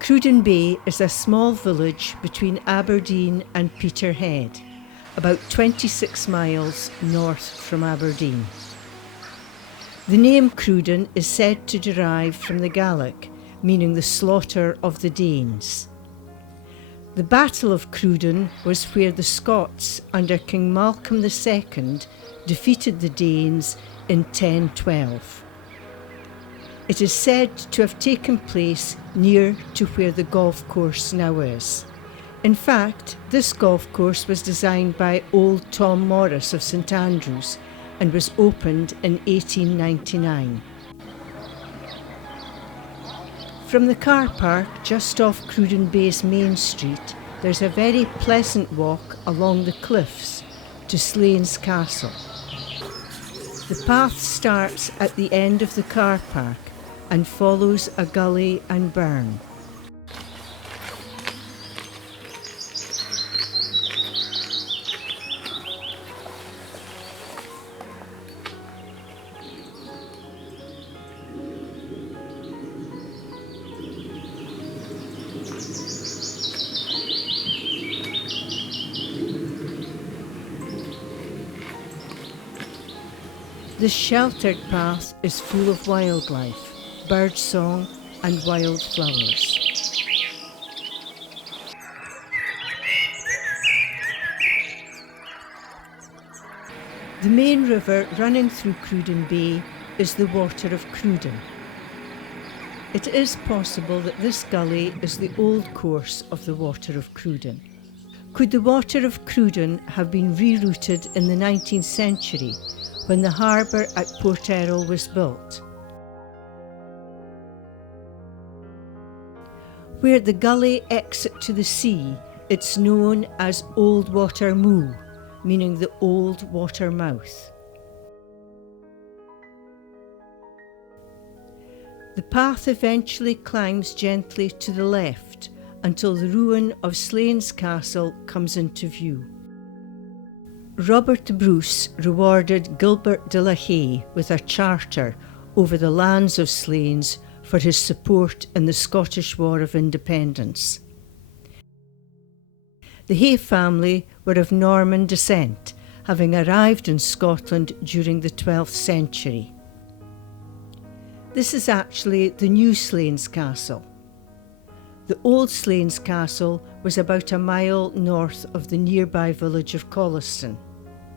Cruden Bay is a small village between Aberdeen and Peterhead, about 26 miles north from Aberdeen. The name Cruden is said to derive from the Gaelic, meaning the slaughter of the Danes. The Battle of Cruden was where the Scots under King Malcolm II defeated the Danes in 1012. It is said to have taken place near to where the golf course now is. In fact, this golf course was designed by old Tom Morris of St Andrews and was opened in 1899. From the car park just off Cruden Bay's main street, there's a very pleasant walk along the cliffs to Slains Castle. The path starts at the end of the car park and follows a gully and burn. This sheltered path is full of wildlife, birdsong and wildflowers. The main river running through Cruden Bay is the Water of Cruden. It is possible that this gully is the old course of the Water of Cruden. Could the Water of Cruden have been rerouted in the 19th century when the harbour at Port Erroll was built? Where the gully exits to the sea, it's known as Old Water Moor, meaning the old water mouth. The path eventually climbs gently to the left until the ruin of Slains Castle comes into view. Robert Bruce rewarded Gilbert de la Haye with a charter over the lands of Slains for his support in the Scottish War of Independence. The Haye family were of Norman descent, having arrived in Scotland during the 12th century. This is actually the new Slains Castle. The old Slains Castle was about a mile north of the nearby village of Colliston.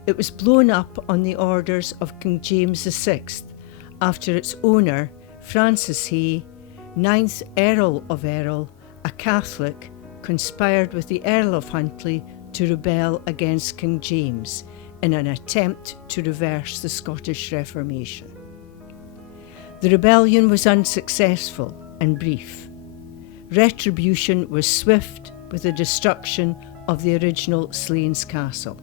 It was blown up on the orders of King James VI after its owner, Francis Haye, 9th Earl of Erroll, a Catholic, conspired with the Earl of Huntly to rebel against King James in an attempt to reverse the Scottish Reformation. The rebellion was unsuccessful and brief. Retribution was swift with the destruction of the original Slains Castle.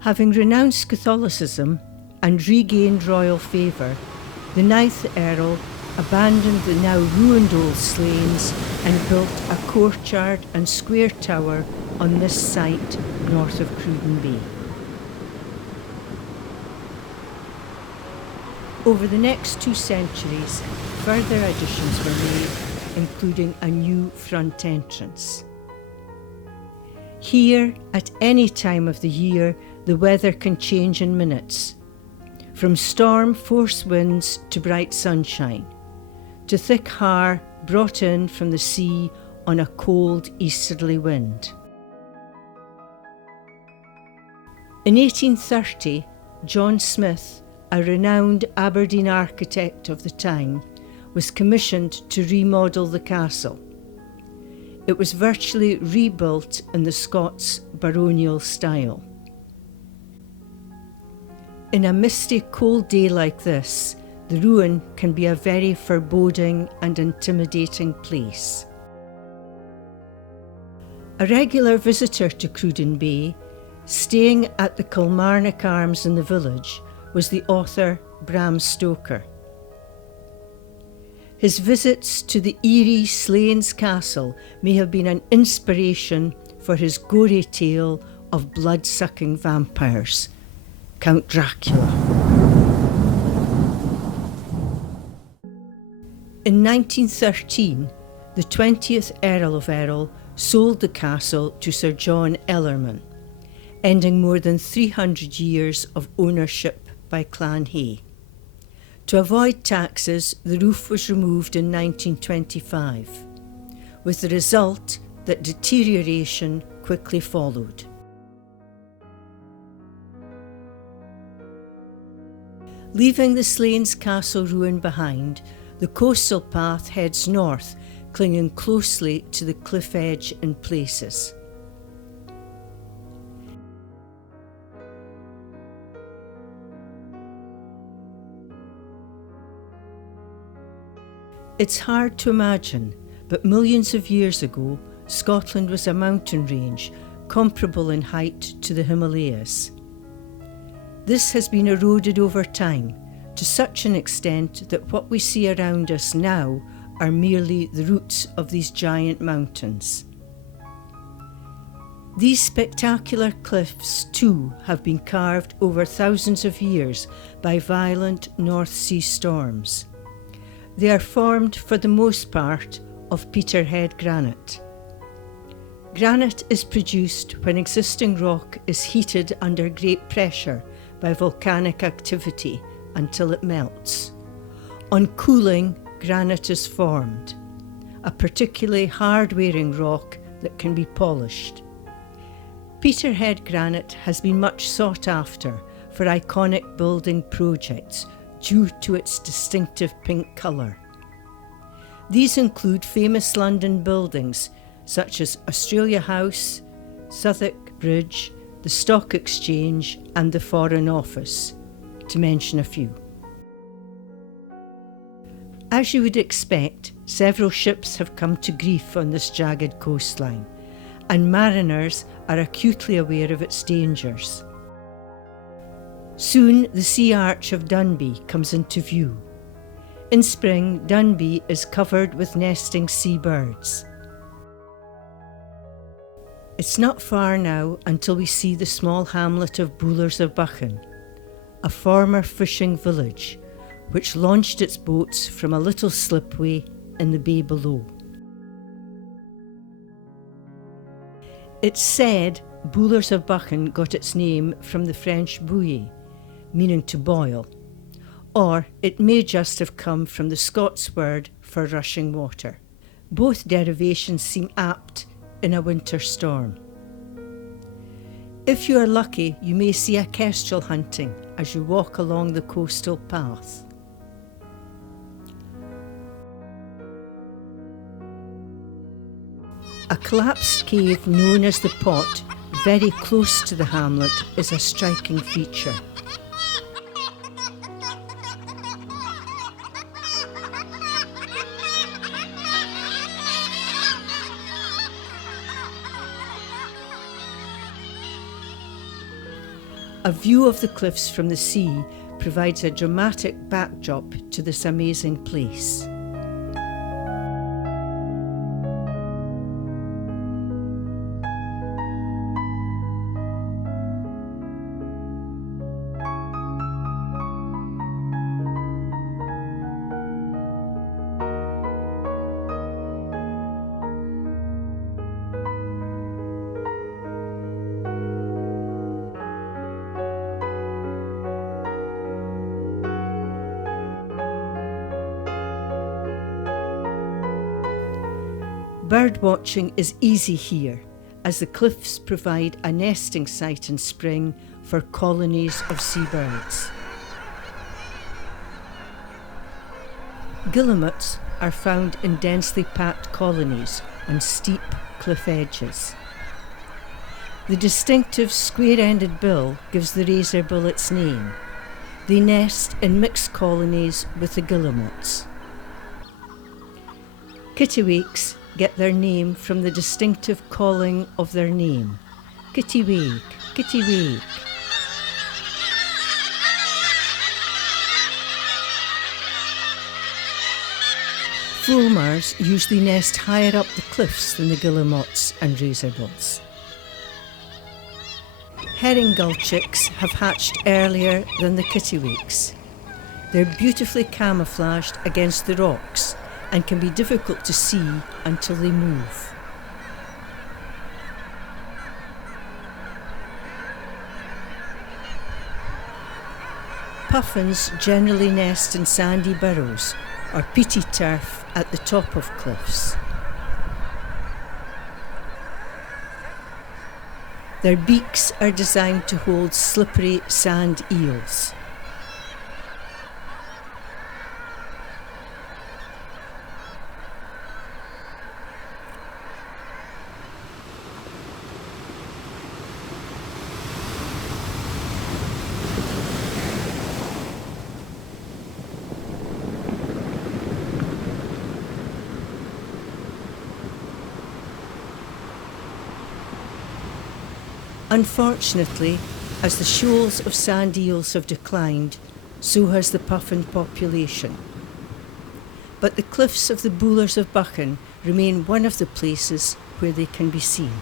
Having renounced Catholicism and regained royal favour, the 9th Earl abandoned the now ruined old Slains and built a courtyard and square tower on this site north of Cruden Bay. Over the next 2 centuries, further additions were made, including a new front entrance. Here, at any time of the year, the weather can change in minutes, from storm force winds to bright sunshine, to thick haar brought in from the sea on a cold easterly wind. In 1830, John Smith, a renowned Aberdeen architect of the time, was commissioned to remodel the castle. It was virtually rebuilt in the Scots baronial style. In a misty, cold day like this, the ruin can be a very foreboding and intimidating place. A regular visitor to Cruden Bay, staying at the Kilmarnock Arms in the village, was the author Bram Stoker. His visits to the eerie Slains Castle may have been an inspiration for his gory tale of blood-sucking vampires, Count Dracula. In 1913, the 20th Earl of Errol sold the castle to Sir John Ellerman, ending more than 300 years of ownership by Clan Hay. To avoid taxes, the roof was removed in 1925, with the result that deterioration quickly followed. Leaving the Slains Castle ruin behind, the coastal path heads north, clinging closely to the cliff edge in places. It's hard to imagine, but millions of years ago, Scotland was a mountain range comparable in height to the Himalayas. This has been eroded over time to such an extent that what we see around us now are merely the roots of these giant mountains. These spectacular cliffs too have been carved over thousands of years by violent North Sea storms. They are formed for the most part of Peterhead granite. Granite is produced when existing rock is heated under great pressure by volcanic activity until it melts. On cooling, granite is formed, a particularly hard-wearing rock that can be polished. Peterhead granite has been much sought after for iconic building projects due to its distinctive pink colour. These include famous London buildings such as Australia House, Southwark Bridge, the Stock Exchange and the Foreign Office, to mention a few. As you would expect, several ships have come to grief on this jagged coastline, and mariners are acutely aware of its dangers. Soon the sea arch of Dunby comes into view. In spring, Dunby is covered with nesting seabirds. It's not far now until we see the small hamlet of Bullers of Buchan, a former fishing village which launched its boats from a little slipway in the bay below. It's said Bullers of Buchan got its name from the French bouillie, meaning to boil, or it may just have come from the Scots word for rushing water. Both derivations seem apt in a winter storm. If you are lucky, you may see a kestrel hunting as you walk along the coastal path. A collapsed cave known as the Pot, very close to the hamlet, is a striking feature. A view of the cliffs from the sea provides a dramatic backdrop to this amazing place. Bird watching is easy here, as the cliffs provide a nesting site in spring for colonies of seabirds. Guillemots are found in densely packed colonies on steep cliff edges. The distinctive square-ended bill gives the razorbill its name. They nest in mixed colonies with the guillemots. Kittiwakes get their name from the distinctive calling of their name. Kittiwake, kittiwake. Fulmars usually nest higher up the cliffs than the guillemots and razorbills. Herring gull chicks have hatched earlier than the kittiwakes. They're beautifully camouflaged against the rocks and can be difficult to see until they move. Puffins generally nest in sandy burrows or peaty turf at the top of cliffs. Their beaks are designed to hold slippery sand eels. Unfortunately, as the shoals of sand eels have declined, so has the puffin population. But the cliffs of the Bullers of Buchan remain one of the places where they can be seen.